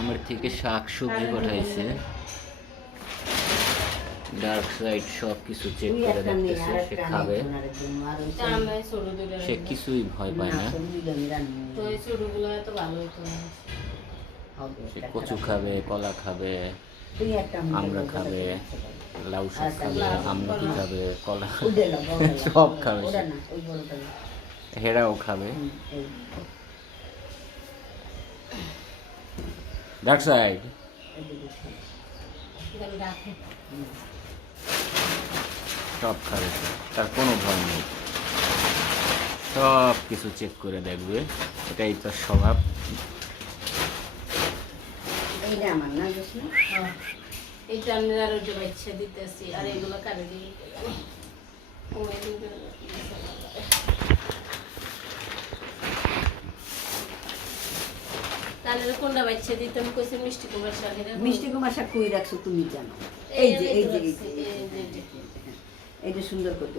গ্রামের থেকে শাক সবজি পাঠাইছে। ডার্ক সাইড সব কিছু চেক করে দেখতেছে, সে খাবে, সে কিছুই ভয় পায় না। সে কচু খাবে, কলা খাবে, আমরা খাবে, লাউ শাক খাবে, আমলকি খাবে, কলা সব খাবে, হেরাও খাবে। ডার্ক সাইড সব খাবে, তার কোনো ভয় নেই, সব কিছু চেক করে দেখবে, এটাই তার স্বভাব। কোনটা বাচ্চা দিতে আমি কইছি মিষ্টি কুমার শাক কই রাখছো তুমি জানো? এই যে এই যে এই যে সুন্দর করে